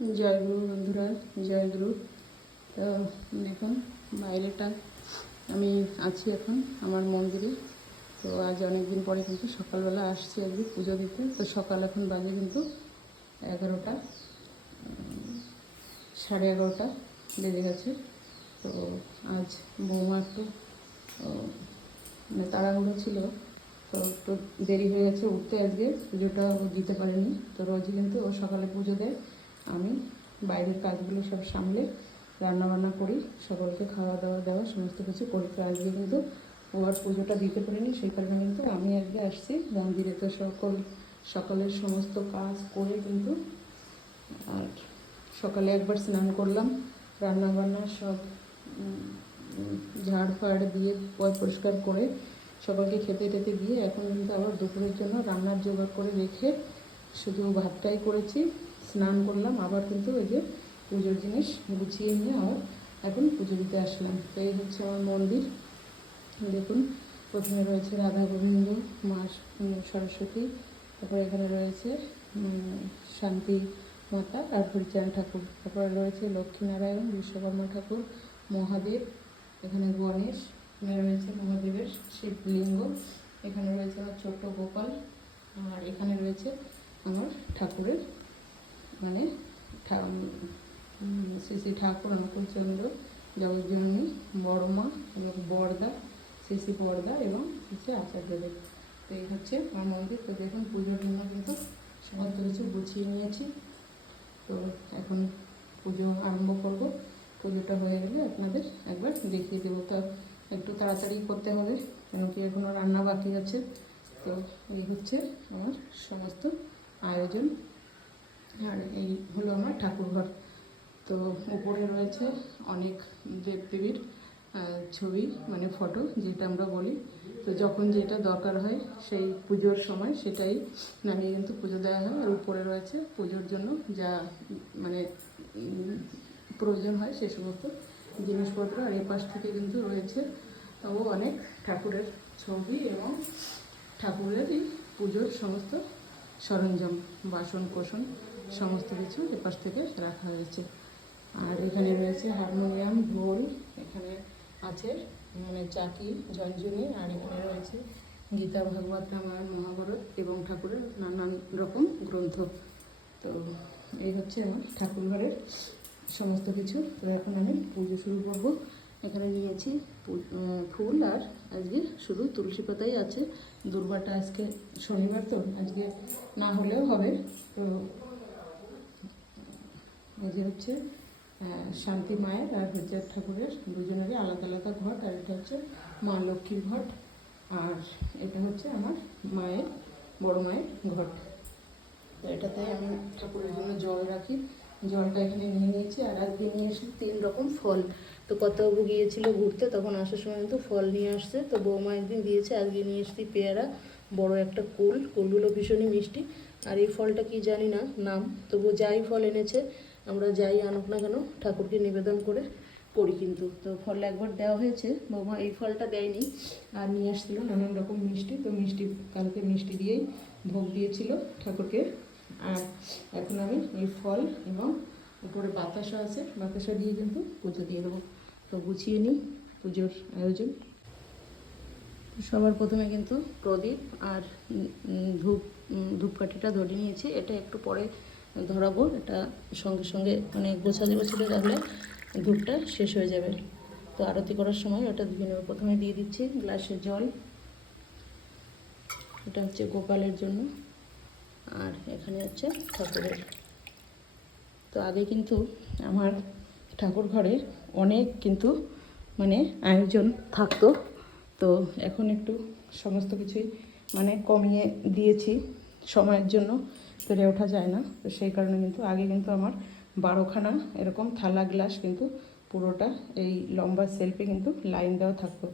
জয় গুরু বন্ধুরা, জয় গুরু। তো দেখুন বাইরেটা আমি আছি এখন আমার মন্দিরে। তো আজ অনেক দিন পরে কিন্তু সকালবেলা আসছি আজকে পুজো দিতে। তো সকাল এখন বাজে কিন্তু 11টা, 11:30 বেজে গেছে। তো আজ বৌমা একটু মানে তাড়াহুড়ো ছিল, তো একটু দেরি হয়ে গেছে উঠতে, আজকে পুজোটা ও দিতে পারেনি। তো রোজই কিন্তু ও সকালে পুজো দেয়, আমি বাইরের কাজগুলো সব সামলে রান্নাবান্না করি, সকলকে খাওয়া দাওয়া দেওয়া সমস্ত কিছু করি। তো আজকে কিন্তু ও আর পুজোটা দিতে পারেনি, সেই কারণে কিন্তু আমি আজকে আসছি মন্দিরে। তো সকালের সমস্ত কাজ করে কিন্তু, আর সকালে একবার স্নান করলাম, রান্নাবান্না সব ঝাড় ফাড় দিয়ে পরিষ্কার করে সকলকে খেতে টেতে দিয়ে এখন কিন্তু আবার দুপুরের জন্য রান্নার জোগাড় করে রেখে শুধু ভাতটাই করেছি, স্নান করলাম, আবার কিন্তু এই যে পুজোর জিনিস গুছিয়ে নিয়ে আবার এখন পুজো দিতে আসলাম। তো এই হচ্ছে আমার মন্দির। দেখুন প্রথমে রয়েছে রাধা গোবিন্দ, মা সরস্বতী, তারপরে এখানে রয়েছে শান্তি মাতা আর হরিচাঁদ ঠাকুর, তারপরে রয়েছে লক্ষ্মীনারায়ণ, বিশ্বকর্মা ঠাকুর, মহাদেব, এখানে গণেশ, এখানে রয়েছে মহাদেবের শিবলিঙ্গ, এখানে রয়েছে আমার ছোট্ট গোপাল, আর এখানে রয়েছে আমার ঠাকুরের মানে শ্রী শ্রী ঠাকুর অনুকূলচন্দ্র জগজ্জননী, বড়মা এবং বড়দা, শ্রী শ্রী বড়দা এবং শ্রী শ্রী আচার্যদেব। তো এই হচ্ছে আমার মন্দির। তো দেখুন পুজোর জন্য কিন্তু সমস্ত কিছু গুছিয়ে নিয়েছি। তো এখন পুজো আরম্ভ করব। পুজোটা হয়ে গেলে আপনাদের একবার দেখিয়ে দেবো। তো একটু তাড়াতাড়ি করতে হবে, কেন কি এখনও রান্না বাকি আছে। তো এই হচ্ছে আমার সমস্ত আয়োজন, আর এই হলো আমার ঠাকুরঘর। তো উপরে রয়েছে অনেক দেবদেবীর ছবি, মানে ফটো যেটা আমরা বলি। তো যখন যেটা দরকার হয় সেই পুজোর সময় সেটাই নামিয়ে কিন্তু পুজো দেওয়া হয়। আর উপরে রয়েছে পুজোর জন্য যা মানে প্রয়োজন হয় সে সমস্ত জিনিসপত্র। আর এই পাশ থেকে কিন্তু রয়েছে অনেক ঠাকুরের ছবি এবং ঠাকুরেরই পুজোর সমস্ত সরঞ্জাম, বাসন কোসন সমস্ত কিছু এপাশ থেকে রাখা হয়েছে। আর এখানে রয়েছে হারমোনিয়াম, ঢোল, এখানে আছে মানে চাকি, ঝনঝনি, আর এখানে রয়েছে গীতা, ভাগবত, রামায়ণ, মহাভারত এবং ঠাকুরের নানান রকম গ্রন্থ। তো এই হচ্ছে আমার ঠাকুরঘরের সমস্ত কিছু। তো এখন আমি পুজো শুরু করব। এখানে নিয়েছি ফুল, আর আজকে শুধু তুলসী পাতাই আছে। দুর্বাটা আজকে শনিবার, তো আজকে না হলেও হবে। তো এই যে হচ্ছে শান্তি মায়ের আর হরিচাঁদ ঠাকুরের দুজনেরই আলাদা আলাদা ঘট, আর এটা হচ্ছে মা লক্ষ্মীর ঘট, আর এটা হচ্ছে আমার মায়ের বড় মায়ের ঘট। তো এটাতে আমি ঠাকুরের জন্য জল রাখি, জলটা এখানে নিয়ে নিয়েছি। আর আজকে নিয়ে এসেছি 3 রকম ফল। তো কতবাবু গিয়েছিল ঘুরতে, তখন আসার সময় কিন্তু ফল নিয়ে আসছে। তো বৌমা একদিন দিয়েছে, আজকে নিয়ে এসেছি পেয়ারা, বড় একটা কুলগুলো ভীষণই মিষ্টি। আর এই ফলটা কি জানি না নাম, তবু যাই ফল এনেছে আমরা যাই আনুক না কেন ঠাকুরকে নিবেদন করে করি কিন্তু। তো ফল একবার দেওয়া হয়েছে, বৌমা এই ফলটা দেয়নি, আর নিয়ে আসছিল নানান রকম মিষ্টি। তো মিষ্টি কালকে মিষ্টি দিয়েই ভোগ দিয়েছিল ঠাকুরকে। আর এখন আমি এই ফল এবং উপরে বাতাসা আছে, বাতাসা দিয়ে কিন্তু পুজো দিয়ে দেবো। তো গুছিয়ে নিই পুজোর আয়োজন। সবার প্রথমে কিন্তু প্রদীপ আর ধূপকাঠিটা ধরে নিয়েছি। এটা একটু পরে ধরাবো, এটা সঙ্গে সঙ্গে মানে গোছাতে গোছাতে রাখলে ধূপটা শেষ হয়ে যাবে। তো আরতি করার সময় ওটা ধুয়ে নেবো। প্রথমে দিয়ে দিচ্ছি গ্লাসে জল, এটা হচ্ছে গোপালের জন্য, আর এখানে হচ্ছে ঠাকুরের। তো আগে কিন্তু আমার ঠাকুর ঘরে অনেক কিন্তু মানে আয়োজন থাকতো, তো এখন একটু সমস্ত কিছুই মানে কমিয়ে দিয়েছি সময়ের জন্য, পেরে ওঠা যায় না। তো সেই কারণে কিন্তু আগে কিন্তু আমার 12খানা এরকম থালা গ্লাস কিন্তু পুরোটা এই লম্বা সেলফে কিন্তু লাইন দেওয়া থাকতো।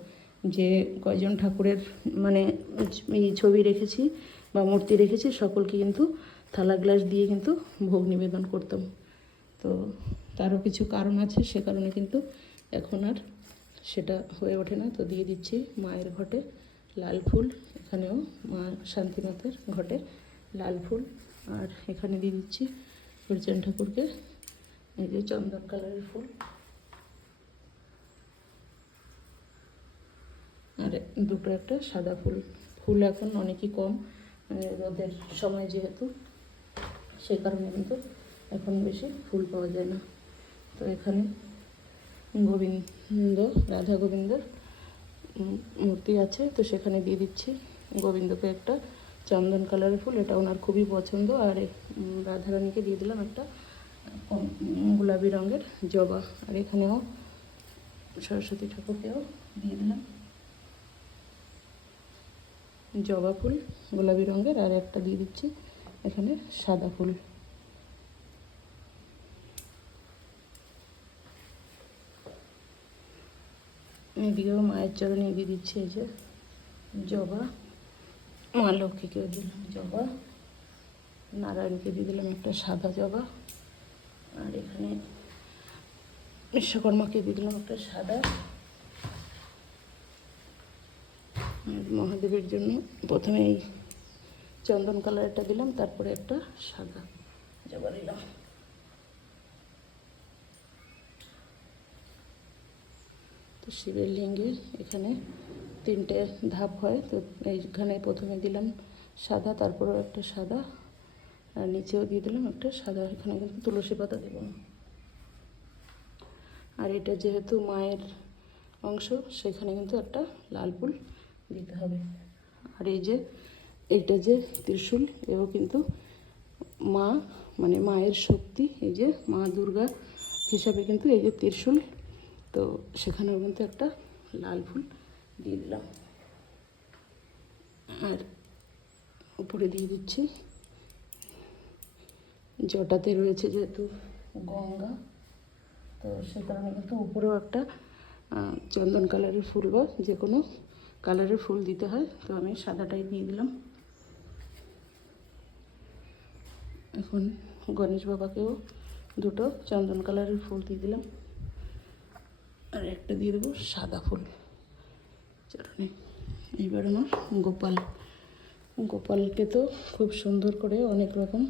যে কয়জন ঠাকুরের মানে ছবি রেখেছি বা মূর্তি রেখেছি সকলকে কিন্তু থালা গ্লাস দিয়ে কিন্তু ভোগ নিবেদন করতাম। তো তারও কিছু কারণ আছে, সে কারণে কিন্তু এখন আর সেটা হয়ে ওঠে না। তো দিয়ে দিচ্ছি মায়ের ঘটে লাল ফুল, এখানেও মা শান্তিনাথের ঘটে লাল ফুল, আর এখানে দিয়ে দিচ্ছি হরিচাঁদ ঠাকুরকে এই যে চন্দন কালারের ফুল, আর দুটো একটা সাদা ফুল। ফুল এখন অনেকই কম, রোদের সময় যেহেতু, সেই কারণে কিন্তু এখন বেশি ফুল পাওয়া যায় না। তো এখানে গোবিন্দ, রাধা গোবিন্দর মূর্তি আছে, তো সেখানে দিয়ে দিচ্ছি গোবিন্দকে একটা চন্দন কালারের ফুল, এটা ওনার খুবই পছন্দ। আর রাধারানীকে দিয়ে দিলাম একটা গোলাপি রঙের জবা। আর এখানেও সরস্বতী ঠাকুরকেও দিয়ে দিলাম জবা ফুল গোলাপি রঙের, আর একটা দিয়ে দিচ্ছি এখানে সাদা ফুল। এদিকেও মায়ের চরণে দিয়ে দিচ্ছি এই যে জবা, মা লক্ষ্মীকেও দিলাম জবা, নারায়ণকে দিয়ে দিলাম একটা সাদা জবা, আর এখানে বিশ্বকর্মাকে দিয়ে দিলাম একটা সাদা। মহাদেবের জন্য প্রথমে এই চন্দন কালারটা দিলাম, তারপরে একটা সাদা জবা দিলাম। তো শিবের লিঙ্গে এখানে 3টে ধাপ হয়, তো এইখানে প্রথমে দিলাম সাদা, তারপরেও একটা সাদা, আর নিচেও দিয়ে দিলাম একটা সাদা। এখানে কিন্তু তুলসী পাতা দেব না। আর এটা যেহেতু মায়ের অংশ, সেখানে কিন্তু একটা লাল ফুল দিতে হবে। আর এই যে এইটা যে ত্রিশূল, এও কিন্তু মা, মানে মায়ের শক্তি, এই যে মা দুর্গা হিসাবে কিন্তু এই যে ত্রিশূল, তো সেখানেও কিন্তু একটা লাল ফুল দিয়ে দিলাম। আর উপরে দিয়ে দিচ্ছি, জটাতে রয়েছে যেহেতু গঙ্গা, তো সে কারণে কিন্তু উপরেও একটা চন্দন কালারের ফুল বা যে কোনো কালারের ফুল দিতে হয়, তো আমি সাদাটাই দিয়ে দিলাম। এখন গণেশ বাবাকেও দুটো চন্দন কালারের ফুল দিয়ে দিলাম, আর একটা দিয়ে দেবো সাদা ফুল চরণে। এইবার আমার গোপালকে তো খুব সুন্দর করে অনেক রকম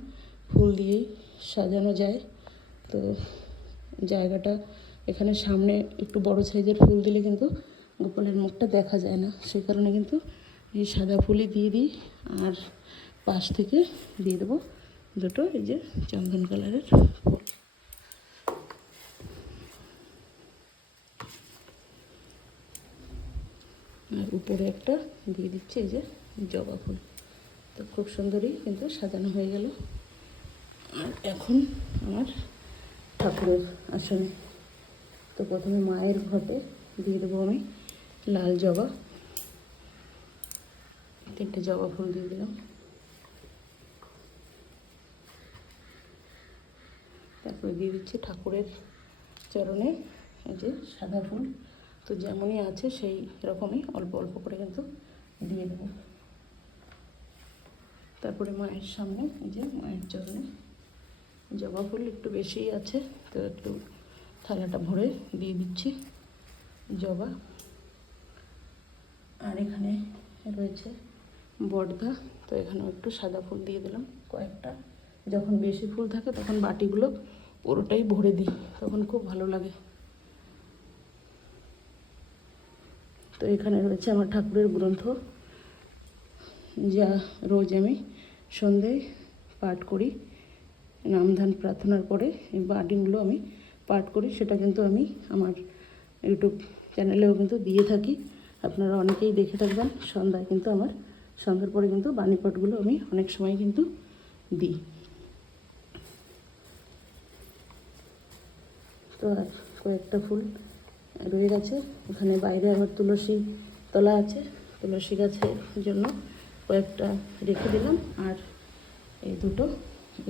ফুল দিয়েই সাজানো যায়। তো জায়গাটা এখানে সামনে একটু বড় সাইজের ফুল দিলে কিন্তু গোপালের মুখটা দেখা যায় না, সেই কারণে কিন্তু এই সাদা ফুলই দিয়ে দিই। আর পাশ থেকে দিয়ে দেবো দুটো এই যে চন্দন কালারের ফুল। আর উপরে একটা দিয়ে দিচ্ছি এই যে জবা ফুল। তো খুব সুন্দরই কিন্তু সাজানো হয়ে গেল। আর এখন আমার ঠাকুরের আসনে, তো প্রথমে মায়ের ঘটে দিয়ে দেবো আমি লাল জবা, 3টে জবা ফুল দিয়ে দিলাম। তারপরে দিয়ে দিচ্ছি ঠাকুরের চরণে এই যে সাদা ফুল, তো যেমনই আছে সেই রকমই অল্প অল্প করে কিন্তু দিয়ে দেবো। তারপরে মায়ের সামনে এই যে মায়ের চরণে জবা ফুল একটু বেশিই আছে, তো একটু থালাটা ভরে দিয়ে দিচ্ছি জবা। আর এখানে রয়েছে বর্দা, তো এখানেও একটু সাদা ফুল দিয়ে দিলাম কয়েকটা। যখন বেশি ফুল থাকে তখন বাটিগুলো পুরোটাই ভরে দিই, তখন খুব ভালো লাগে। তো এখানে রয়েছে আমার ঠাকুরের গ্রন্থ, যা রোজ আমি সন্ধ্যায় পাঠ করি, নামধান প্রার্থনার পরে এই বাটিগুলো আমি পাঠ করি। সেটা কিন্তু আমি আমার ইউটিউব চ্যানেলেও কিন্তু দিয়ে থাকি, আপনারা অনেকেই দেখে থাকবেন। সন্ধ্যায় কিন্তু আমার সন্ধ্যার পরে কিন্তু বাণী পাঠগুলো আমি অনেক সময় কিন্তু দিই। তো আর কয়েকটা ফুল রয়ে গেছে, ওখানে বাইরে আবার তুলসী তলা আছে, তুলসী গাছের জন্য কয়েকটা রেখে দিলাম। আর এই দুটো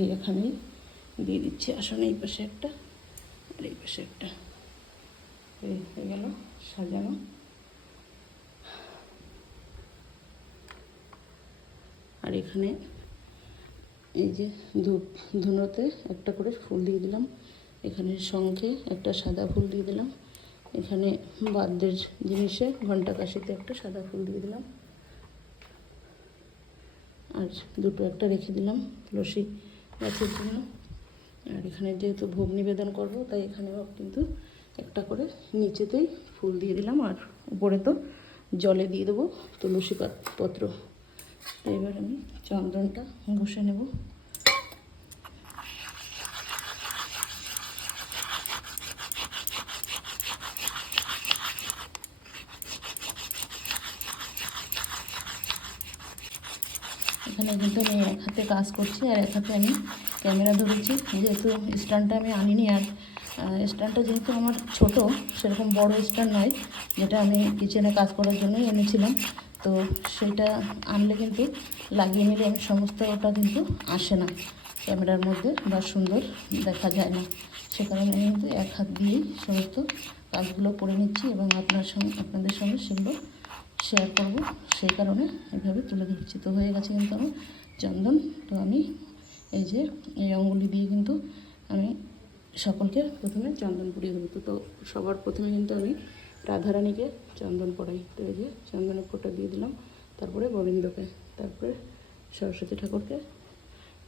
এই এখানেই দিয়ে দিচ্ছি আসলে, এই পাশে একটা আর এই পাশে একটা, এই হয়ে গেল সাজানো। আর এখানে এই যে ধুনোতে একটা করে ফুল দিয়ে দিলাম, এখানে শঙ্খে একটা সাদা ফুল দিয়ে দিলাম, এখানে বাদ্যের জিনিসে ঘণ্টা কাশিতে একটা সাদা ফুল দিয়ে দিলাম, আর দুটো একটা রেখে দিলাম তুলসী গাছের জন্য। আর এখানে যেহেতু ভোগ নিবেদন করব, তাই এখানেও কিন্তু একটা করে নিচেতেই ফুল দিয়ে দিলাম, আর উপরে তো জলে দিয়ে দেবো তুলসী পত্র। এবার আমি চন্দনটা বসে নেব। এখানে কিন্তু আমি এক হাতে কাজ করছি আর এক হাতে আমি ক্যামেরা ধরেছি, যেহেতু স্ট্যান্ডটা আমি আনিনি। আর স্ট্যান্ডটা যেহেতু আমার ছোট, সেরকম বড় স্ট্যান্ড নয়, যেটা আমি কিচেনে কাজ করার জন্যই এনেছিলাম। তো সেটা আনলে কিন্তু লাগিয়ে নিলে আমি সমস্ত ওটা কিন্তু আসে না ক্যামেরার মধ্যে, বা সুন্দর দেখা যায় না। সে কারণে আমি কিন্তু এক হাত দিয়েই সমস্ত কাজগুলো করে নিচ্ছি এবং আপনাদের সঙ্গে সেগুলো শেয়ার করব, সেই কারণে এভাবে তুলে ধরছি। তো হয়ে গেছে কিন্তু আমার চন্দন। তো আমি এই যে এই অঙ্গুলি দিয়ে কিন্তু আমি সকলকে প্রথমে চন্দন পরিয়ে দেবো। তো সবার প্রথমে কিন্তু আমি রাধারানীকে চন্দন পরাই। তো এই যে চন্দনের ফোঁটা দিয়ে দিলাম, তারপরে গোবিন্দকে, তারপরে সরস্বতী ঠাকুরকে।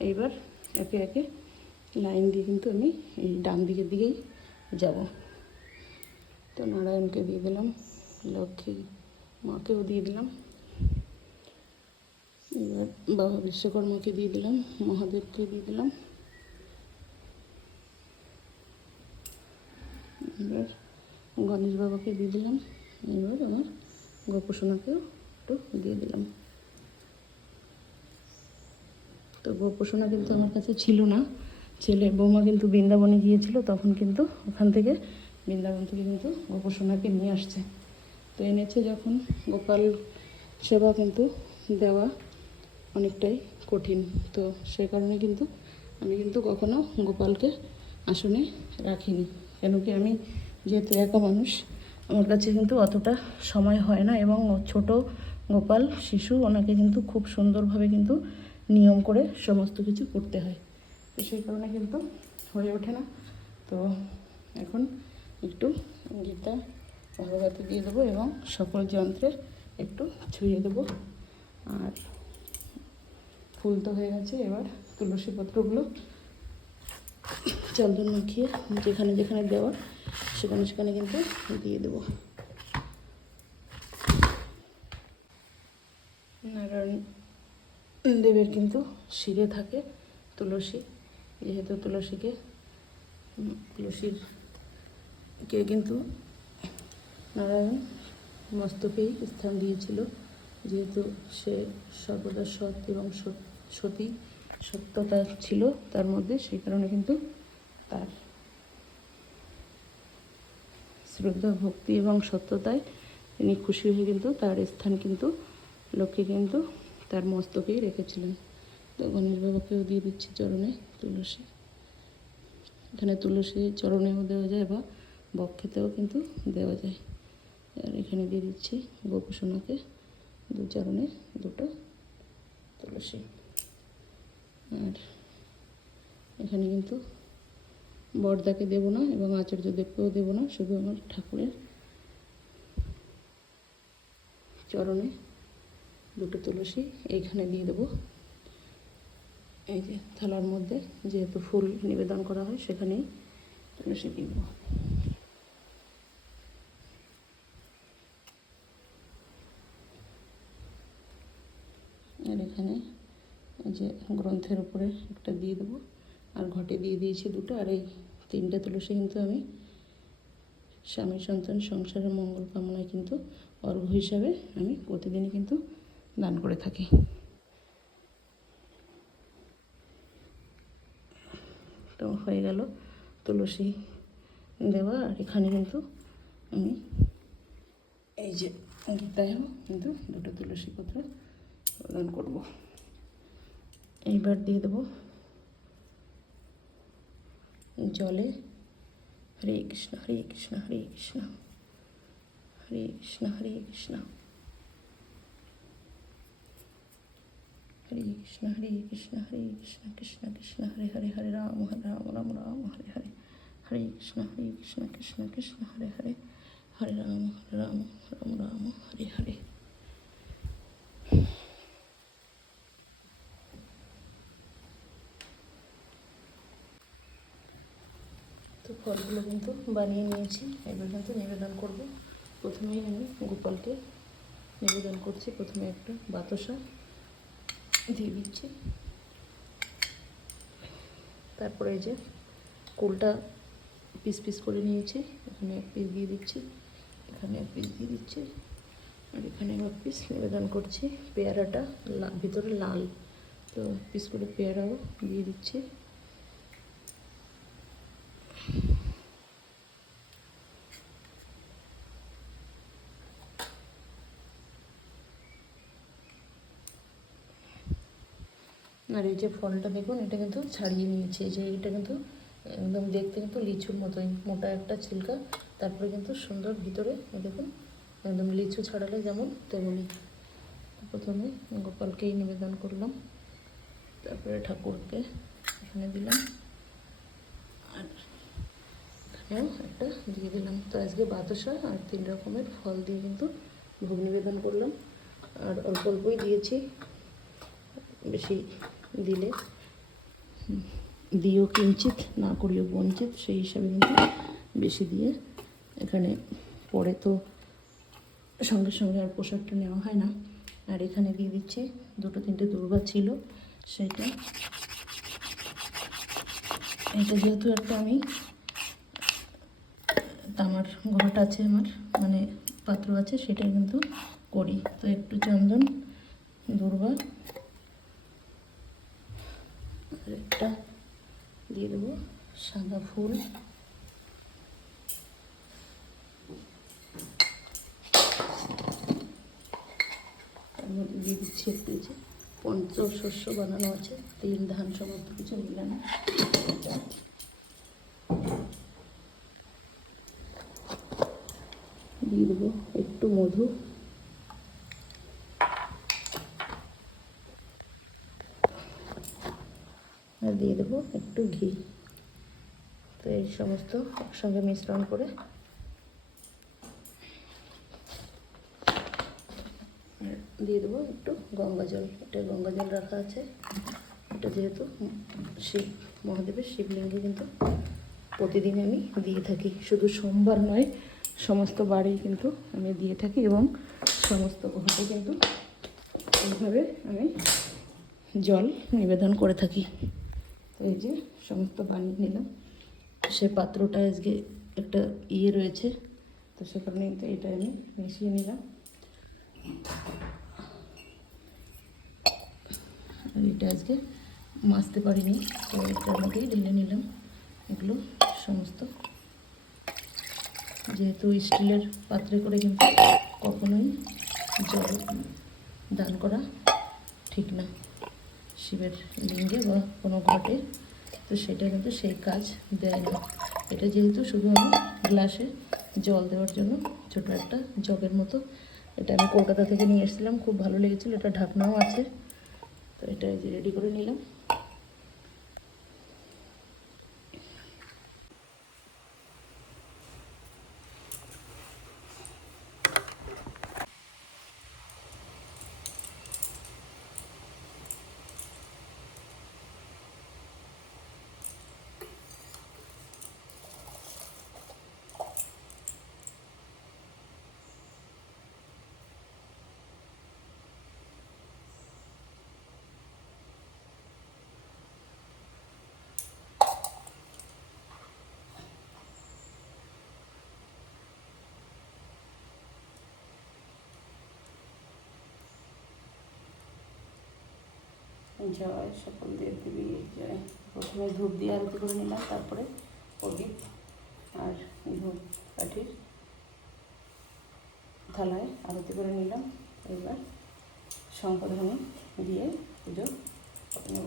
এইবার একে একে লাইন দিয়ে কিন্তু আমি এই ডান দিকের দিকেই যাব। তো নারায়ণকে দিয়ে দিলাম, লক্ষ্মী মাকেও দিয়ে দিলাম, এবার বাবা বিশ্বকর্মাকে দিয়ে দিলাম, মহাদেবকে দিয়ে দিলাম, এবার গণেশ বাবাকে দিয়ে দিলাম, এবার আমার গোপোষণাকেও একটু দিয়ে দিলাম। তো গোপোষণা কিন্তু আমার কাছে ছিল না, ছেলে বৌমা কিন্তু বৃন্দাবনে গিয়েছিল, তখন কিন্তু ওখান থেকে বৃন্দাবন থেকে কিন্তু গোপোষণাকে নিয়ে আসছে। তো এনেছে যখন, গোপাল সেবা কিন্তু দেওয়া অনেকটাই কঠিন। তো সে কারণে কিন্তু আমি কিন্তু কখনো গোপালকে আসনে রাখিনি, কেন কি আমি যেহেতু একা মানুষ, আমার কাছে কিন্তু অতটা সময় হয় না, এবং ছোট গোপাল শিশু, ওনাকে কিন্তু খুব সুন্দরভাবে কিন্তু নিয়ম করে সমস্ত কিছু করতে হয়। তো সেই কারণে কিন্তু হয়ে ওঠে না। তো এখন একটু গীতা ভগবতী দিয়ে দেবো এবং সকল যন্ত্রে একটু ছুঁয়ে দেবো। আর ফুল তো হয়ে গেছে, এবার তুলসী পত্রগুলো চন্দন মাখিয়ে যেখানে যেখানে দেওয়া সেখানে সেখানে কিন্তু দিয়ে দেবো। নারায়ণ দেবের কিন্তু শিরে থাকে তুলসী, যেহেতু তুলসীকে কিন্তু নারায়ণ মস্তকেই স্থান দিয়েছিল, যেহেতু সে সর্বদা সৎ এবং সত্যতা ছিল তার মধ্যে, সেই কারণে কিন্তু তার শ্রদ্ধা ভক্তি এবং সত্যতায় তিনি খুশি হয়ে কিন্তু তার স্থান কিন্তু লক্ষ্মী কিন্তু তার মস্তকেই রেখেছিলেন। তো গণেশ বাবাকেও দিয়ে দিচ্ছি চরণে তুলসী। এখানে তুলসী চরণেও দেওয়া যায় বা বক্ষেতেও কিন্তু দেওয়া যায়। আর এখানে দিয়ে দিচ্ছি গোপোষণাকে দু চরণে দুটো তুলসী। আর এখানে কিন্তু বড়দাকে দেব না এবং আচার্যদেবকেও দেব না, শুধু আমার ঠাকুরের চরণে দুটো তুলসী এইখানে দিয়ে দেবো। এই যে থালার মধ্যে যেহেতু ফুল নিবেদন করা হয়, সেখানেই তুলসী দিব। আর এখানে এই যে গ্রন্থের উপরে একটা দিয়ে দেবো, আর ঘটে দিয়ে দিয়েছি দুটো। আর এই তিনটা তুলসী কিন্তু আমি স্বামী সন্তান সংসারের মঙ্গল কামনায় কিন্তু অর্ঘ্য হিসাবে আমি প্রতিদিনই কিন্তু দান করে থাকি। তো হয়ে গেল তুলসী দেওয়া। আর এখানে কিন্তু আমি এই যে গীতায়ও কিন্তু দুটো তুলসী পত্র প্রদান করব। এইবার দিয়ে দেবো জলে হরে কৃষ্ণ হরে কৃষ্ণ হরে কৃষ্ণ হরে কৃষ্ণ হরে কৃষ্ণ হরে কৃষ্ণ হরে কৃষ্ণ হরে কৃষ্ণ কৃষ্ণ কৃষ্ণ হরে হরে, হরে রাম রাম রাম রাম হরে হরে, হরে কৃষ্ণ কৃষ্ণ কৃষ্ণ হরে হরে, হরে রাম রাম রাম হরে হরে। ফলগুলো কিন্তু বানিয়ে নিয়েছি, এবার কিন্তু নিবেদন করব। প্রথমেই আমি গোপালকে নিবেদন করছি। প্রথমে একটা বাতাসা দিয়ে দিচ্ছি, তারপরে এই যে কুলটা পিস পিস করে নিয়েছি, এখানে এক পিস দিয়ে দিচ্ছি, এখানে এক পিস দিয়ে দিচ্ছি, আর এখানে এক পিস নিবেদন করছি। পেয়ারাটা ভিতরে লাল, তো পিস করে পেয়ারাও দিয়ে দিচ্ছি। আর এই যে ফলটা দেখুন, এটা কিন্তু ছাড়িয়ে নিয়েছি, যে এটা কিন্তু একদম দেখতে কিন্তু লিচুর মতোই, মোটা একটা ছিলকা, তারপরে কিন্তু সুন্দর ভিতরে দেখুন একদম লিচু ছাড়ালে যেমন তেমনই। প্রথমে গোপালকেই নিবেদন করলাম, তারপরে ঠাকুরকে এখানে দিলাম, আর এখানেও একটা দিয়ে দিলাম। তো আজকে বাতাসা আর 3 রকমের ফল দিয়ে কিন্তু ভোগ নিবেদন করলাম, আর অল্প অল্পই দিয়েছি, বেশি দিলে দিও কিঞ্চিত না করিও বঞ্চিত, সেই হিসাবে কিন্তু বেশি দিয়ে এখানে পরে তো সঙ্গে সঙ্গে আর প্রসাদটা নেওয়া হয় না। আর এখানে দিয়ে দিচ্ছি 2-3টে দুর্বা ছিল, সেটা এটা যেহেতু একটা আমি তামার ঘট আছে আমার, মানে পাত্র আছে, সেটা কিন্তু করি। তো একটু চন্দন, দুর্বা, আর একটা দিয়ে দেবো সাদা ফুল, তার মধ্যে দিয়ে দিচ্ছি একটু যে পঞ্চশস্য বানানো আছে, তিল ধান সমস্ত কিছু মিলানো, দিয়ে দেবো একটু মধু, আর দিয়ে দেবো একটু ঘি। তো এই সমস্ত একসঙ্গে মিশ্রণ করে দিয়ে দেবো একটু গঙ্গা জল। এটা গঙ্গা জল রাখা আছে, এটা যেহেতু শিব মহাদেবের শিবলিঙ্গে কিন্তু প্রতিদিন আমি দিয়ে থাকি, শুধু সোমবার নয়, সমস্ত বাড়ি কিন্তু আমি দিয়ে থাকি, এবং সমস্ত ঘটে কিন্তু এইভাবে আমি জল নিবেদন করে থাকি। তো এই যে সমস্ত বানিয়ে নিলাম, সে পাত্রটা আজকে একটা রয়েছে, তো সে কারণে কিন্তু এটা আমি মিশিয়ে নিলাম। আর এটা আজকে মাজতে পারিনি, তো এটার মধ্যেই ঢেলে নিলাম এগুলো সমস্ত। যেহেতু স্টিলের পাত্রে করে কিন্তু কখনোই জল দান করা ঠিক না শিবের লিঙ্গে বা কোনো ঘটে, তো সেটা কিন্তু সেই কাজ দেয় না। এটা যেহেতু শুধু আমি গ্লাসে জল দেওয়ার জন্য ছোটো একটা জগের মতো, এটা আমি কলকাতা থেকে নিয়ে এসেছিলাম, খুব ভালো লেগেছিলো, এটা ঢাকনাও আছে। তো এটা যে রেডি করে নিলাম। জয় সকল দেব দেবী জয়। প্রথমে ধূপ দিয়ে আরতি করে নিলাম, তারপরে প্রদীপ আর ধূপ কাঠির থালায় আরতি করে নিলাম। এবার শঙ্করধ্বনি দিয়ে পুজো নেব।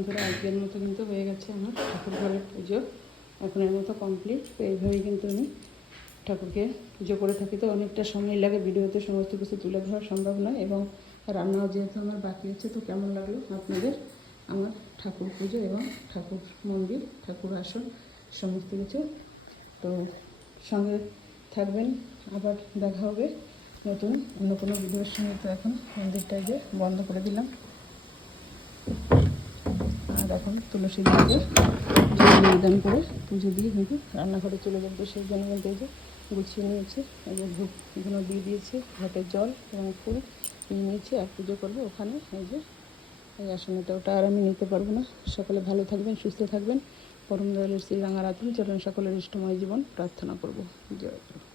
বন্ধুরা, আজকের মতো কিন্তু হয়ে গেছে আমার ঠাকুর ঘরের পুজো, এখনের মতো কমপ্লিট। তো এইভাবেই কিন্তু আমি ঠাকুরকে পুজো করে থাকি। তো অনেকটা সময় লাগে, ভিডিওতে সমস্ত কিছু তুলে ধরা সম্ভব নয়, এবং রান্নাও যেহেতু আমার বাকি আছে। তো কেমন লাগলো আপনাদের আমার ঠাকুর পুজো এবং ঠাকুর মন্দির, ঠাকুর আসন, সমস্ত কিছু? তো সঙ্গে থাকবেন, আবার দেখা হবে নতুন অন্য কোনো ভিডিওর সঙ্গে। তো এখন মন্দিরটাকে যে বন্ধ করে দিলাম, আর এখন তুলসী দিকে নিবেদন করে পুজো দিয়ে কিন্তু রান্নাঘরে চলে যাবো। তো সেই জন্য কিন্তু এই যে গুছিয়ে নিয়েছি, এই যে ধূপগুলো দিয়ে দিয়েছি, ঘটের জল এবং ফুল নিয়ে নিয়েছি, আর পুজো করবো ওখানে এই যে এই আসনেতে। ওটা আর আমি নিতে পারবো না। সকলে ভালো থাকবেন, সুস্থ থাকবেন। পরম দয়ালু শ্রী রাঙারাধন চরণ সকলের ইষ্টময় জীবন প্রার্থনা করবো। জয় গুরু।